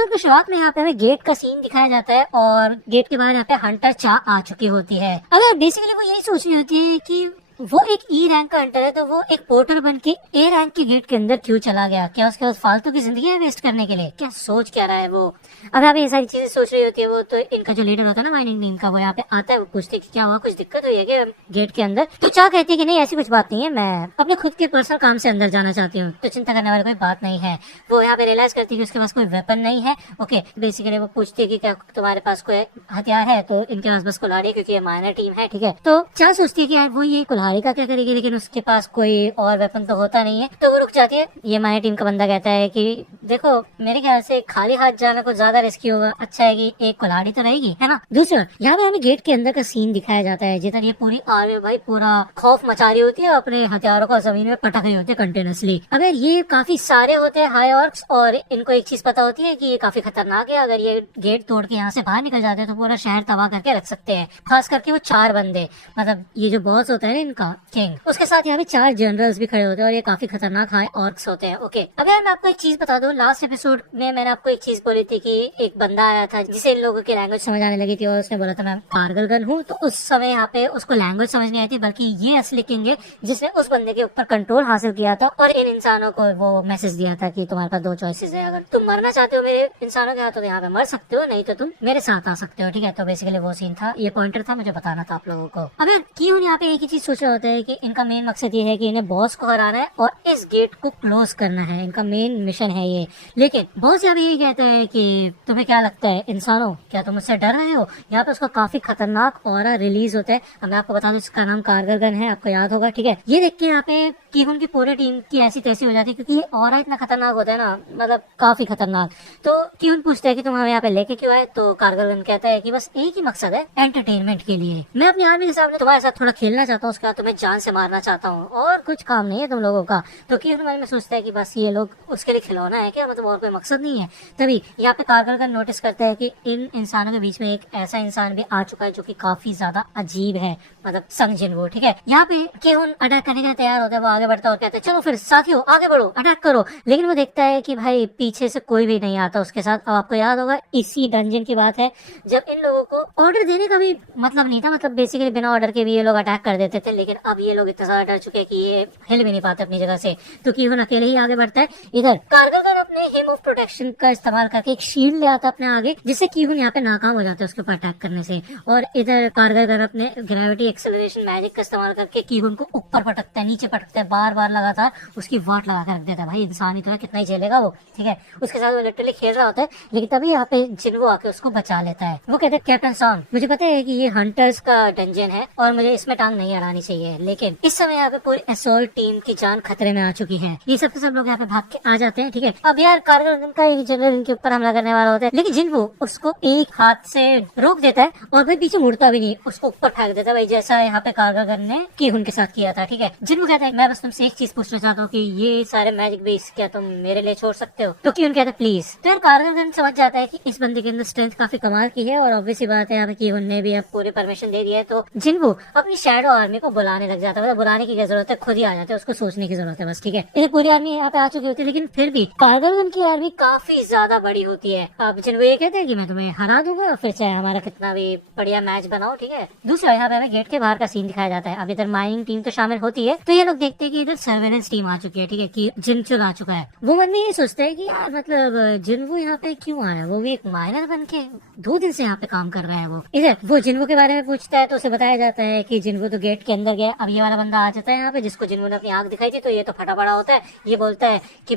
Episode की शुरुआत में यहाँ पे हमें गेट का सीन दिखाया जाता है और गेट के बाहर यहाँ पे हंटर चा आ चुकी होती है। अगर बेसिकली वो यही सोच रही होती है कि वो एक ई रैंक का हंटर है, तो वो एक पोर्टर बन के ए रैंक के गेट के अंदर क्यों चला गया? क्या उसके पास फालतू की जिंदगी है वेस्ट करने के लिए? क्या सोच क्या रहा है वो? अब यहाँ पे ये सारी चीजें सोच रही होती है वो, तो इनका जो लीडर होता है ना माइनिंग टीम का, वो यहाँ पे आता है, वो पूछते कि क्या हुआ, कुछ दिक्कत हुई है क्या गेट के अंदर? तो चा कहती है कि नहीं ऐसी कुछ बात नहीं है, मैं अपने खुद के पर्सनल काम से अंदर जाना चाहती हूँ, तो चिंता करने वाली कोई बात नहीं है। वो यहाँ पे रियलाइज करती है कि उसके पास कोई वेपन नहीं है। ओके, बेसिकली वो पूछती है कि क्या तुम्हारे पास कोई हथियार है? तो इनके पास बस कुल्हाड़ी, क्योंकि ये माइनर टीम है, ठीक है। तो चा सोचती है कि यार वो ये कुल्हाड़ी का क्या करेगी, लेकिन उसके पास कोई और वेपन तो होता नहीं है, तो वो रुक जाती है। ये माइनर टीम का बंदा कहता है कि देखो मेरे ख्याल से खाली हाथ जाना कुछ ज्यादा रिस्की होगा, अच्छा है कि एक कुल्हाड़ी तो रहेगी, है ना। दूसरा, यहाँ पे हमें गेट के अंदर का सीन दिखाया जाता है जिधर ये पूरी आर्मी भाई पूरा खौफ मचा रही होती है, अपने हथियारों को जमीन में पटक रही होती है कंटिन्यूसली। अगर ये काफी सारे होते हैं हाई ऑर्क्स, और इनको एक चीज पता होती है कि ये काफी खतरनाक है, अगर ये गेट तोड़ के यहाँ से बाहर निकल जाते हैं तो पूरा शहर तबाह करके रख सकते हैं। खास करके वो 4 बंदे, मतलब ये जो बॉस होता है ना इनका, किंग, उसके साथ यहाँ पे 4 जनरल्स भी खड़े होते हैं और ये काफी खतरनाक हाई ऑर्क्स होते हैं। ओके, अब यार मैं आपको एक चीज बता दूं, लास्ट एपिसोड में मैंने आपको एक चीज बोली थी कि एक बंदा आया था जिसे इन लोगों की लैंग्वेज समझ आने लगी थी और उसने बोला था मैं कारगिल हूँ, तो उस समय यहाँ पे उसको लैंग्वेज समझ नहीं आई थी, बल्कि ये असली किंग है जिसने उस बंदे के ऊपर कंट्रोल हासिल किया था और इन इंसानों को वो मैसेज दिया था कि तुम्हारे पास 2 चॉइसेस है, अगर तुम मरना चाहते हो मेरे इंसानों के हाथों, यहाँ पे मर सकते हो, नहीं तो तुम मेरे साथ आ सकते हो, ठीक है। तो बेसिकली वो सीन था, ये पॉइंटर था, मुझे बताना था आप लोगों को। अब यार क्यों यहाँ पे एक ही चीज सोच रहा होता है कि इनका मेन मकसद ये है कि इन्हें बॉस को हराना है और इस गेट को क्लोज करना है, इनका मेन मिशन है ये। लेकिन बॉस यहाँ पे यही कहते हैं कि तुम्हें क्या लगता है इंसानों, क्या तुम मुझसे डर रहे हो? यहाँ पे उसका काफी खतरनाक ऑरा रिलीज होता है। अब मैं आपको बता दूं इसका नाम कारगिल है, आपको याद होगा, ठीक है। ये देख के यहाँ पे कीहुन की पूरी टीम की ऐसी तैसी हो जाती है, क्योंकि ये ऑरा इतना खतरनाक होता है ना, मतलब काफी खतरनाक। तो कीहुन पूछता है कि तुम हमें यहाँ पे लेके क्यों आए? तो कारगिल कहता है कि बस एक ही मकसद है, एंटरटेनमेंट के लिए। मैं अपनी आर्मी के सामने तुम्हारे साथ थोड़ा खेलना चाहता हूँ, उसके बाद तुम्हें जान से मारना चाहता हूँ, और कुछ काम नहीं है तुम लोगों का। तो कीहुन मन में सोचता है कि बस ये लोग उसके लिए खिलौना है क्या, मतलब और कोई मकसद नहीं है। तभी यहाँ पे कारगिल नोटिस करता है कि इन इंसानों के बीच में एक ऐसा इंसान भी आ चुका है जो कि काफी ज्यादा अजीब है, मतलब संग जिनवो, ठीक है। यहाँ पे कीहुन अटैक करने के लिए तैयार होता है, वो आगे बढ़ता है और कहता है चलो फिर साथियों आगे बढ़ो, अटैक करो। लेकिन वो देखता है कि भाई पीछे से कोई भी नहीं आता उसके साथ। अब आपको याद होगा इसी डंजन की बात है जब इन लोगों को ऑर्डर देने का भी मतलब नहीं था, मतलब बेसिकली बिना ऑर्डर के भी ये लोग अटैक कर देते थे, लेकिन अब ये लोग इतना ज्यादा डर चुके हैं कि ये हिल भी नहीं पाते अपनी जगह से। तो कीहुन अकेले ही आगे बढ़ता है। इधर कारगिल अपने हिम ऑफ प्रोटेक्शन का इस्तेमाल करके एक शील्ड ले आता है अपने आगे, जिससे कीहुन यहाँ पे नाकाम हो जाता है उसके ऊपर अटैक करने से। और इधर कारगिल अपने ग्रेविटी एक्सेलरेशन मैजिक का इस्तेमाल करके कीहुन को ऊपर पटकता है, नीचे पटकता है, बार बार लगातार उसकी वाट लगा कर रख देता है। भाई इंसान इतना कितना ही झेलेगा वो, ठीक है। उसके साथ वो लिटरली खेल रहा होता है, लेकिन तभी यहाँ पे जिनवो आके उसको बचा लेता है। वो कहते हैं कैप्टन सॉन्ग, मुझे पता है कि ये हंटर्स का डंजन है और मुझे इसमें टांग नहीं अड़ानी चाहिए, लेकिन इस समय यहाँ पे पूरी असॉल्ट टीम की जान खतरे में आ चुकी है। ये सब के सब लोग यहाँ पे भाग के आ जाते हैं, ठीक है। अब यार कारगिल का एक जनरल इनके ऊपर हमला करने वाला होता है, लेकिन जिनवो उसको एक हाथ से रोक देता है और भाई पीछे मुड़ता भी नहीं, उसको ऊपर फेंक देता है, भाई जैसा यहाँ पे कारगिल ने कीहुन के साथ किया था, ठीक है। जिनवो कहता है मैं बस तुमसे एक चीज पूछना चाहता हूँ कि ये सारे मैजिक बेस क्या तुम मेरे लिए छोड़ सकते हो? तो कीहुन कहता है प्लीज। तो यार कारगिल समझ जाता है कि इस बंदे के अंदर स्ट्रेंथ काफी कमाल की है, और ऑब्वियसली बात है यहाँ पे कीहुन ने भी अब पूरी परमिशन दे दी है, तो जिनवो अपनी शैडो आर्मी को बुलाने लग जाता है। मतलब बुलाने की क्या जरूरत है, खुद ही आ जाते हैं, उसको सोचने की जरूरत है बस, ठीक है। ये पूरी आर्मी यहाँ पे आ चुकी होती है, लेकिन फिर भी कारगिल की आर्मी काफी ज्यादा बड़ी होती है। अब जिनवो ये कहते हैं कि मैं तुम्हें हरा दूंगा, फिर चाहे हमारा कितना भी बढ़िया मैच बनाओ, ठीक है। दूसरा यहाँ पे हमें गेट के बाहर का सीन दिखाया जाता है। अब इधर माइनिंग टीम तो शामिल होती है, तो ये लोग देखते हैं कि इधर सर्वेलेंस टीम आ चुकी है, ठीक है, कि जिनचुल आ चुका है। वो मन में ये सोचते हैं कि यार मतलब जिनवो यहाँ पे क्यों आया, वो भी एक माइनर बन के 2 दिन से यहाँ पे काम कर रहा है। वो इधर वो जिनवो के बारे में पूछता है तो उसे बताया जाता है कि जिनवो तो गेट के अंदर गया। अब ये वाला बंदा आ जाता है यहाँ पे, जिसको जिनवो ने अपनी आंख दिखाई थी, तो ये तो फटा पड़ा होता है। ये बोलता है कि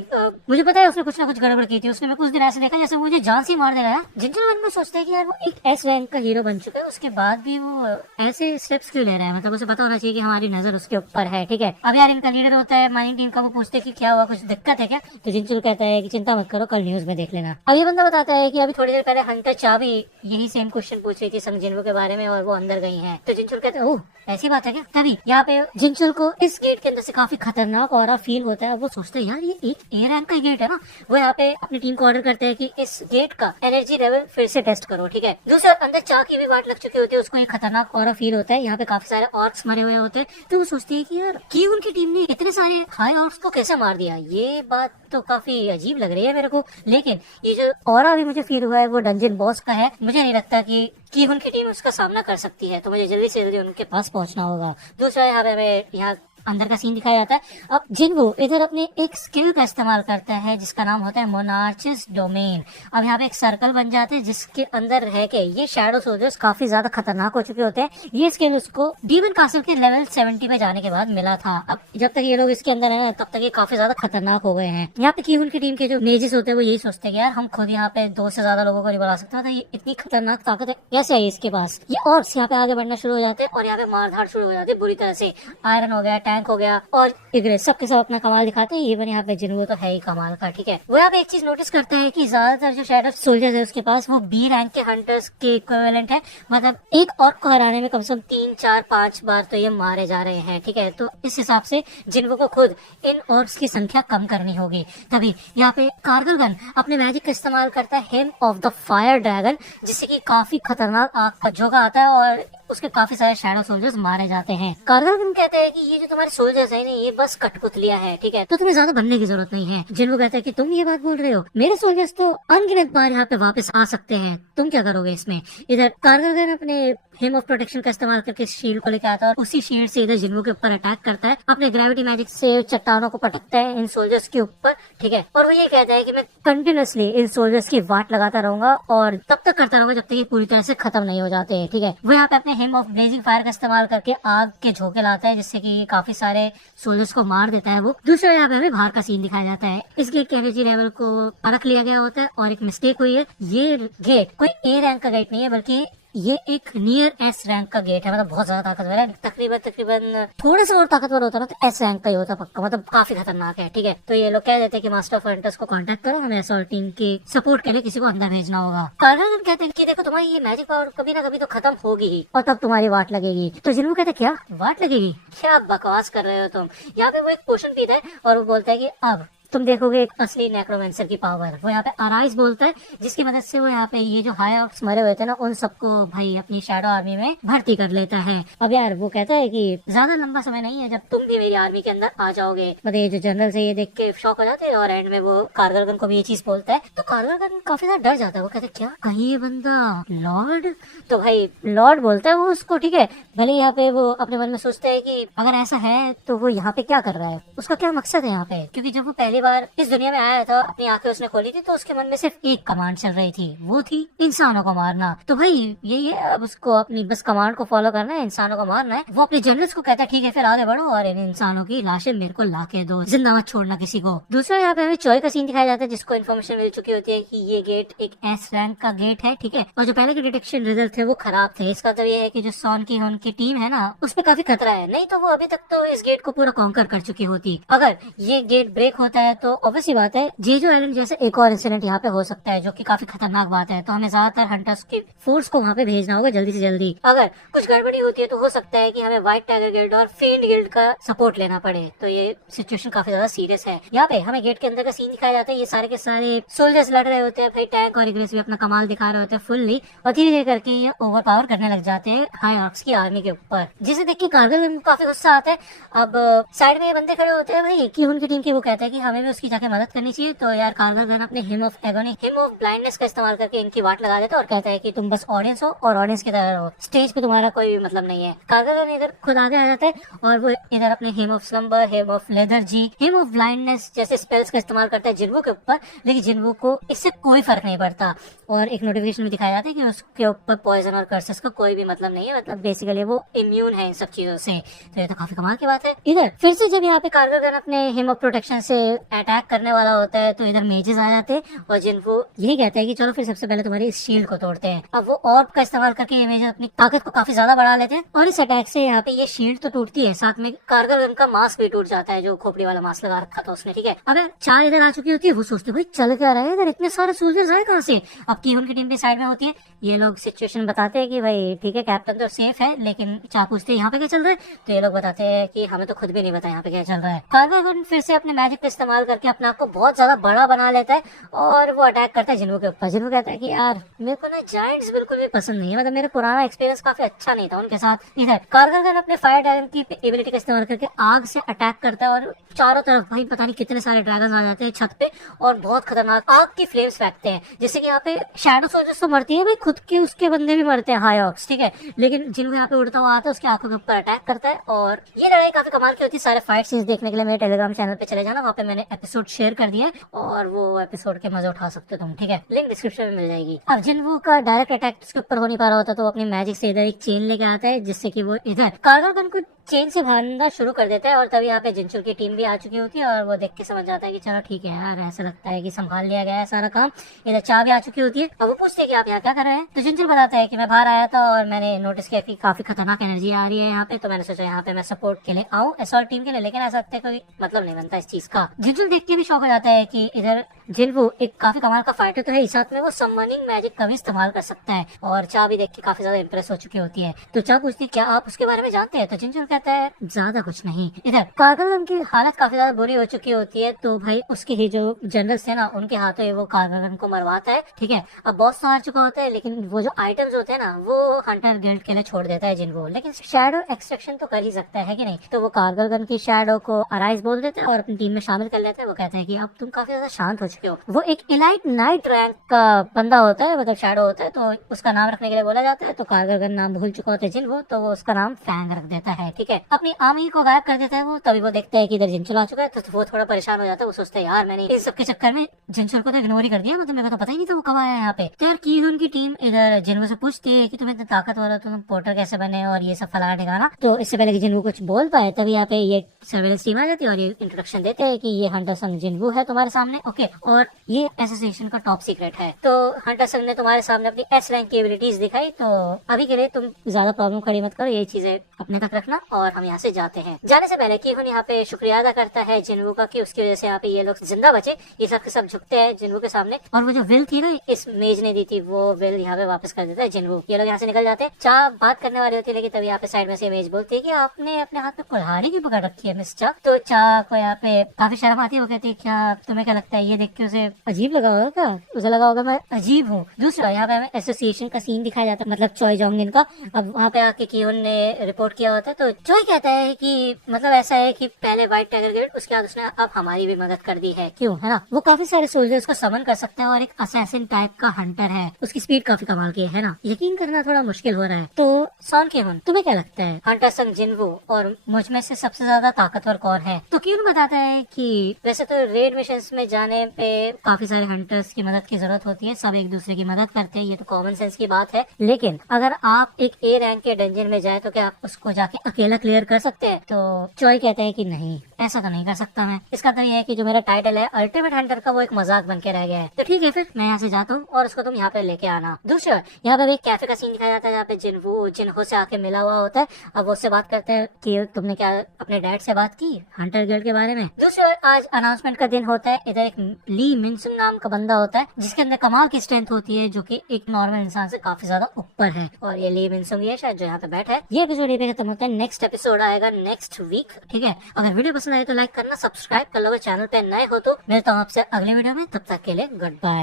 मुझे पता है उसने कुछ ना कुछ गड़बड़ की थी, उसने मैं कुछ दिन ऐसे देखा जैसे मुझे जान से मार देगा। जिनचुल मन में सोचता है कि यार वो एक एस रैंक का हीरो बन चुका है, उसके बाद भी वो ऐसे स्टेप्स क्यों ले रहा है, मतलब उसे पता होना चाहिए कि हमारी नजर उसके ऊपर है, ठीक है। अब यार इनका लीडर होता है माइनिंग टीम का, वो पूछते हैं कि क्या हुआ, कुछ दिक्कत है क्या? तो जिनचुल कहता है कि चिंता मत करो, कल न्यूज में देख लेना। अब ये बंदा बताता है कि अभी थोड़ी देर पहले हंटर चा भी यही सेम क्वेश्चन पूछ रही थी संग जिनवो के बारे में, और वो अंदर गई है। तो जिनचुल कहते हैं ओह ऐसी बात है क्या? तभी यहाँ पे जिनचुल को इस गेट के अंदर से काफी खतरनाक और फील होता है। वो सोचते हैं यार ये एक ए रैंक का गेट है ना, वो यहाँ पे अपनी टीम को ऑर्डर करते हैं कि इस गेट का एनर्जी लेवल फिर से टेस्ट करो, ठीक है। दूसरा, अंदर चा की भी वाट लग चुकी होती है, उसको एक खतरनाक ऑरा फील होता है। यहाँ पे काफी सारे ऑर्क्स मरे हुए होते हैं, तो वो सोचती है कि यार की उनकी टीम ने इतने सारे हाई ऑर्क्स को कैसे मार दिया, ये बात तो काफी अजीब लग रही है मेरे को। लेकिन ये जो ऑरा अभी मुझे फील हुआ है वो डंजन बॉस का है, मुझे नहीं लगता कि उनकी टीम उसका सामना कर सकती है, तो मुझे जल्दी से जल्दी उनके पास पहुंचना होगा। दूसरा, यहाँ पे हमें यहाँ अंदर का सीन दिखाया जाता है। अब जिन्वो इधर अपने एक स्किल का इस्तेमाल करता है जिसका नाम होता है मोनार्चिस डोमेन। अब यहाँ पे एक सर्कल बन जाते हैं जिसके अंदर रह के ये शैडो सोल्जर्स काफी ज्यादा खतरनाक हो चुके होते हैं। ये स्किल उसको डीमन कासल के लेवल 70 पे जाने के बाद मिला था। अब जब तक ये लोग इसके अंदर है तब तक ये काफी ज्यादा खतरनाक हो गए हैं। यहाँ पे कीहुन की टीम के जो मेजेस होते हैं वो यही सोचते हैं कि यार हम खुद यहाँ पे 2 से ज्यादा लोगों को नहीं बढ़ा सकते, तो ये इतनी खतरनाक ताकत है कैसे आई इसके पास। ये ऑर्क्स यहाँ पे आगे बढ़ना शुरू हो जाते हैं और यहाँ पे मारधाड़ शुरू हो जाती है बुरी तरह से। आयरन हो गया, टैंक हो गया और इग्रेस सबके सब अपना कमाल दिखाते हैं। इवन यहाँ पे जिन्वो तो है ही कमाल का, ठीक है। वो यहाँ पे एक चीज नोटिस करता है कि ज्यादातर जो शैडो सोल्जर्स है उसके पास वो बी रैंक के हंटर्स के इक्विवेलेंट है, मतलब एक ऑर्क को हराने में कम से कम 3, 4, 5 बार तो ये मारे जा रहे हैं, ठीक है। तो इस हिसाब से जिन्वो को खुद इन ऑर्क्स की संख्या कम करनी होगी। तभी यहाँ पे कारगलगन अपने मैजिक का इस्तेमाल करता है him of the fire dragon, जिससे कि काफी खतरनाक आग का झोंका आता है और उसके काफी सारे शैडो सोल्जर्स मारे जाते हैं। कारगलगन कहते हैं कि ये जो तुम्हारे सोल्जर्स है ये बस कठपुतलियां है, ठीक है, तो तुम्हें ज्यादा बनने की जरूरत नहीं है। जिन्वो कहता है कि तुम ये बात बोल रहे हो, मेरे सोल्जर्स तो अनगिनत बार यहाँ पे वापस आ सकते हैं, तुम क्या करोगे इसमें। इधर कारगलगन अपने हिम ऑफ प्रोटेक्शन का इस्तेमाल करके शील्ड को लेकर आता है और उसी शील्ड से इधर जिन्वो के ऊपर अटैक करता है। अपने ग्रेविटी मैजिक से चट्टानों को पटकता है इन सोल्जर्स के ऊपर, ठीक है। और वो ये कहता है कि मैं कंटिन्यूअसली इन सोल्जर्स की वाट लगाता रहूंगा और तब तक करता रहूंगा जब तक ये पूरी तरह से खत्म नहीं हो जाते, ठीक है। वो यहाँ पे अपने हिम ऑफ ब्लेजिंग फायर का इस्तेमाल करके आग के झोंके लाता है जिससे कि काफी सारे सोल्जर्स को मार देता है वो। दूसरा, यहाँ पे हमें बाहर का सीन दिखाया जाता है। इस गेट के एनर्जी लेवल को परख लिया गया होता है और एक मिस्टेक हुई है। ये गेट कोई ए रैंक का गेट नहीं है बल्कि ये एक नियर एस रैंक का गेट है, मतलब बहुत ज्यादा ताकतवर है। तकरीबन थोड़ा सा और ताकतवर होता ना तो एस रैंक का ही होता पक्का, मतलब काफी खतरनाक है, ठीक है। तो ये लोग कह देते हैं कि मास्टर ऑफ हंटर्स को कांटेक्ट करो, हमें असॉल्ट टीम की सपोर्ट के लिए किसी को अंदर भेजना होगा। कारगलगन कहते हैं कि देखो तुम्हारी ये मैजिक पावर कभी ना कभी तो खत्म होगी ही और तब तुम्हारी वाट लगेगी। तो जिन्वो कहते क्या वाट लगेगी, क्या बकवास कर रहे हो तुम। यहाँ पे वो एक पोशन पीता है और वो बोलता है कि अब तुम देखोगे एक असली नेक्रोमेंसर की पावर। वो यहाँ पे अराइज बोलता है जिसकी मदद से वो यहाँ पे ये जो हाई ऑर्क्स मरे हुए थे ना उन सबको भाई अपनी शैडो आर्मी में भर्ती कर लेता है। अब यार वो कहता है कि ज्यादा लंबा समय नहीं है जब तुम भी मेरी आर्मी के अंदर आ जाओगे। मतलब ये जो जनरल से ये देख के शॉक हो जाते हैं और एंड में वो कारगलगन को भी ये चीज बोलता है तो कारगलगन काफी ज्यादा डर जाता है। वो कहते क्या कहीं ये बंदा लॉर्ड, तो भाई लॉर्ड बोलता है वो उसको, ठीक है। भले यहाँ पे वो अपने मन में सोचता है कि अगर ऐसा है तो वो यहाँ पे क्या कर रहा है, उसका क्या मकसद है यहाँ पे। क्योंकि जब वो पहली बार इस दुनिया में आया था अपनी आंखें उसने खोली थी तो उसके मन में सिर्फ एक कमांड चल रही थी, वो थी इंसानों को मारना। तो भाई यही है, अब उसको अपनी बस कमांड को फॉलो करना है, इंसानों को मारना है। वो अपने जनरल्स को कहता है ठीक है फिर आगे बढ़ो और इन इंसानों की लाशें मेरे को लाके दो, जिंदा मत छोड़ना किसी को। दूसरा यहाँ पे हमें चॉय का सीन दिखाया जाता है जिसको इन्फॉर्मेशन मिल चुकी होती है कि ये गेट एक एस रैंक का गेट है, ठीक है। और जो पहले के डिटेक्शन रिजल्ट थे वो खराब थे। इसका मतलब ये है कि जो सॉन की उनकी टीम है ना उस पर काफी खतरा है, नहीं तो वो अभी तक तो इस गेट को पूरा कॉन्कर कर चुकी होती। अगर ये गेट ब्रेक होता है तो ऑब्वियसली बात है जेजो आइलैंड जैसे एक और इंसिडेंट यहाँ पे हो सकता है जो कि काफी खतरनाक बात है। तो हमें ज्यादातर हंटर्स की फोर्स को वहाँ पे भेजना होगा जल्दी से जल्दी। अगर कुछ गड़बड़ी होती है तो हो सकता है कि हमें व्हाइट टाइगर गिल्ड और फील्ड गिल्ड का सपोर्ट लेना पड़े, तो ये सिचुएशन काफी ज्यादा सीरियस है। यहाँ पे हमें गेट के अंदर का सीन दिखाया जाता है। ये सारे के सारे सोल्जर्स लड़ रहे होते हैं, भाई टैंक और इग्रेस भी अपना कमाल दिखा रहे होते हैं फुल्ली, और धीरे धीरे करके ये ओवर पावर करने लग जाते हैं हाई ऑर्क्स की आर्मी के ऊपर, जिसे देख के कारगिल काफी गुस्सा आता है। अब साइड में ये बंदे खड़े होते हैं भाई कि उनकी टीम की, वो कहता है कि हमें भी उसकी जाके मदद करनी चाहिए। तो यार कारगिल अपने him of agony, him of blindness का इस्तेमाल करके इनकी वाट लगा देता है और कहता है कि तुम बस ऑडियंस हो और ऑडियंस की तरह रहो, स्टेज पे तुम्हारा कोई भी मतलब नहीं है। कारगिल इधर खुद आगे आ जाता है और वो इधर अपने him of slumber, him of lethargy, him of blindness जैसे स्पेल्स का इस्तेमाल करता है जिन्वो के ऊपर, लेकिन जिन्वो को इससे कोई फर्क नहीं पड़ता। और एक नोटिफिकेशन भी दिखाया जाता है कि उसके ऊपर पॉइजन और कर्सेस का कोई भी मतलब नहीं है, मतलब बेसिकली वो इम्यून है इन सब चीजों से। तो ये तो काफी कमाल की बात है। इधर फिर से जब यहाँ पे कारगिल अपने हिम ऑफ प्रोटेक्शन से अटैक करने वाला होता है तो इधर मेजेस आ जाते हैं और जिन्वो यही कहता है कि चलो फिर सबसे पहले तुम्हारी इस शील्ड को तोड़ते हैं। अब वो ऑर्ब का इस्तेमाल करके ये मेजेस अपनी ताकत को काफी ज्यादा बढ़ा लेते हैं और इस अटैक से यहाँ पे ये शील्ड तो टूटती है, साथ में कारगिल का मास्क भी टूट जाता है, जो खोपड़ी वाला मास्क लगा रखा था उसने, ठीक है। अब चार इधर आ चुकी होती है, वो सोचते भाई चल क्या रहा है इधर, इतने सारे सोल्जर्स आए कहाँ से। अब की उनकी टीम भी साइड में होती है, ये लोग सिचुएशन बताते हैं कि भाई ठीक है कैप्टन तो सेफ है, लेकिन चार पूछते हैं यहाँ पे क्या चल रहा है, तो ये लोग बताते हैं कि हमें तो खुद भी नहीं पता यहाँ पे क्या चल रहा है। कारगिल फिर से अपने मैजिक का इस्तेमाल इस्तेमाल करके अपने आप को बहुत ज्यादा बड़ा बना लेता है और वो अटैक करता है जिन्वू के ऊपर। जिन्वू कहता है कि यार मेरे को ना जायंट्स बिल्कुल भी पसंद नहीं है, मतलब मेरा पुराना एक्सपीरियंस काफी अच्छा नहीं था उनके साथ। इधर कारगल अपने फायर ड्रैगन की एबिलिटी का इस्तेमाल करके आग से अटैक करता है और चारों तरफ भाई पता नहीं कितने सारे ड्रैगन आ जाते हैं छत पे और बहुत खतरनाक आग की फ्लेम्स फेंकते हैं, जिससे कि यहाँ पे शैडो सोल्जर्स तो मरती है भाई, खुद के उसके बंदे भी मरते हैं हाईऑक्स, ठीक है। लेकिन जिन्होंने यहाँ पे उड़ता हुआ आता है उसकी आंखों के ऊपर अटैक करता है और ये लड़ाई काफी कमाल की होती है। सारे फाइट सीन्स देखने के लिए मेरे टेलीग्राम चैनल पे चले जाना, वहाँ पे मैंने एपिसोड शेयर कर दिया है और वो एपिसोड के मजे उठा सकते हो तुम, ठीक है। लिंक डिस्क्रिप्शन में मिल जाएगी। अब जिन्वू का डायरेक्ट अटैक उसके ऊपर हो नहीं पा रहा होता तो वो अपनी मैजिक से इधर एक चेन लेके आता है, जिससे कि वो इधर कारगल को चेन से बांधना शुरू कर देता है और तभी यहाँ पे जिनचुल की टीम भी आ चुकी होती है और वो देख के समझ जाता है कि चलो ठीक है यार, ऐसा लगता है कि संभाल लिया गया है सारा काम। इधर चा भी आ चुकी होती है। अब वो पूछते हैं कि आप यहाँ क्या कर रहे हैं, तो जिनचुल बताता है कि मैं बाहर आया था और मैंने नोटिस किया कि काफी खतरनाक एनर्जी आ रही है यहाँ पे, तो मैंने सोचा यहाँ पे मैं सपोर्ट के लिए आऊँ असॉल्ट टीम के लिए, लेकिन ऐसा कोई मतलब नहीं बनता इस चीज का। जिनचुल देख के भी शौक हो जाता है कि इधर जिन्वू एक काफी कमाल का फाइटर तो है, साथ में वो समनिंग मैजिक का भी इस्तेमाल कर सकता है और चा भी देख के काफी ज्यादा इंप्रेस हो चुकी होती है। तो चा पूछती है क्या आप उसके बारे में जानते हैं, तो जिनचुल कहता है ज्यादा कुछ नहीं। इधर कारगल की हालत काफी ज्यादा बुरी हो चुकी होती है, तो भाई उसके ही जो जनरल्स थे ना उनके हाथों वो कारगल को मरवाता है, ठीक है। अब बॉस तो हार चुका होता है, लेकिन वो जो आइटम्स होते हैं ना वो हंटर गिल्ड के लिए छोड़ देता है जिन्वू, लेकिन शैडो एक्सट्रैक्शन तो कर ही सकता है कि नहीं। तो वो कारगल की शैडो को अराइज बोल देते हैं और अपनी टीम में शामिल कर लेते हैं। वो कहते हैं कि अब तुम काफी ज्यादा शांत हो चुके हो। वो एक इलाइट नाइट रैंक का बंदा होता है, मतलब शैडो होता है, तो उसका नाम रखने के लिए बोला जाता है। तो कारगल नाम भूल चुका होता है जिन्वू, तो वो उसका नाम फैंग रख देता है, ठीक है। अपनी आर्मी को गायब कर देता है वो। तभी वो देखते हैं कि इधर जिनचुल आ चुका है, तो वो थोड़ा परेशान हो जाता है। वो सोचते हैं यार मैंने इस सब के चक्कर में जिनचुल को तो इग्नोर ही कर दिया, मतलब मेरे को तो पता ही नहीं था वो कब आया यहाँ पे। तो यार कीहून की टीम इधर जिन्वू से पूछती है कि तुम इतने ताकतवर हो, तुम पोर्टर कैसे बने और ये सब फलाना ठिकाना। तो इससे पहले कि जिन्वू कुछ बोल पाए तभी यहाँ पे ये सर्वेलेंस टीम आ जाती है और ये इंट्रोडक्शन देते हैं कि ये हंटर संग जिन्वू है तुम्हारे सामने, ओके, और ये एसोसिएशन का टॉप सीक्रेट है। तो हंटर संग ने तुम्हारे सामने अपनी एस रैंक की एबिलिटीज दिखाई, तो अभी के लिए तुम ज्यादा प्रॉब्लम खड़ी मत करो, ये चीजें अपने तक रखना और हम यहाँ से जाते हैं। जाने से पहले कीहून यहाँ पे शुक्रिया अदा करता है जिन्वू का कि उसकी वजह से यहाँ पे ये लोग जिंदा बचे। ये सब के सब झुकते हैं जिन्वू के सामने और वो जो विल थी ना इस मेज ने दी थी, वो विल यहाँ पे वापस कर देता है जिन्वू। ये लोग यहाँ से निकल जाते हैं। चा बात करने वाली होती है, लेकिन तभी यहाँ पे साइड में से मेज बोलती है कि आपने अपने हाथ में कुल्हाड़ी की पकड़ रखी है मिस चा। तो चा को यहाँ पे काफी शर्म आती है। वो कहती है क्या तुम्हें क्या लगता है ये देख के उसे अजीब लगा होगा क्या, उसे लगा होगा मैं अजीब हूँ। दूसरा यहाँ पे हमें एसोसिएशन का सीन दिखाया जाता है, मतलब चॉय जोंगिन का। अब वहाँ पे आके कीहून ने रिपोर्ट किया होता है, तो चॉय कहता है कि मतलब ऐसा है कि पहले व्हाइट टाइगर गिल्ड, उसके बाद उसने अब हमारी भी मदद कर दी है, क्यों, है ना। वो काफी सारे सोल्जर्स को समन कर सकता है और एक असैसिन टाइप का हंटर है, उसकी स्पीड काफी कमाल की है ना। यकीन करना थोड़ा मुश्किल हो रहा है। तो सॉन कीहून तुम्हें क्या लगता है हंटर संग जिन्वू और मुझ में से सबसे ज्यादा ताकतवर कौन है। तो कीहून बताता है कि वैसे तो रेड मिशंस में जाने पे काफी सारे हंटर्स की मदद की जरूरत होती है, सब एक दूसरे की मदद करते हैं, ये तो कॉमन सेंस की बात है। लेकिन अगर आप एक ए रैंक के डंजन में जाए तो क्या आप उसको जाके अकेला क्लियर कर सकते हैं। तो चॉय कहता है कि नहीं, ऐसा तो नहीं कर सकता मैं। इसका तो ये है कि जो मेरा टाइटल है अल्टीमेट हंटर का वो एक मजाक बन के रह गया है। तो ठीक है फिर मैं यहाँ से जाता हूँ और उसको तुम यहाँ पे लेके आना। दूसरा यहाँ पे एक कैफे का सीन दिखाया जाता है जहाँ पे जिन्वू जिन्हो से आके मिला हुआ होता है। अब वो उससे बात करते हैं कि तुमने क्या अपने डैड से बात की हंटर गिल्ड के बारे में। दूसरा आज अनाउंसमेंट का दिन होता है। इधर एक ली मिनसुन नाम का बंदा होता है जिसके अंदर कमाल की स्ट्रेंथ होती है, जो कि एक नॉर्मल इंसान से काफी ज्यादा ऊपर है, और ये ली मिनसुन ये शायद जो यहाँ पे बैठा है। ये एपिसोड ये खत्म होता है, नेक्स्ट एपिसोड आएगा नेक्स्ट वीक, ठीक है। अगर वीडियो पसंद आए तो लाइक करना, सब्सक्राइब कर लो, चैनल पे नए हो तो। मिलता हूँ आपसे अगले वीडियो में, तब तक के लिए गुड बाय।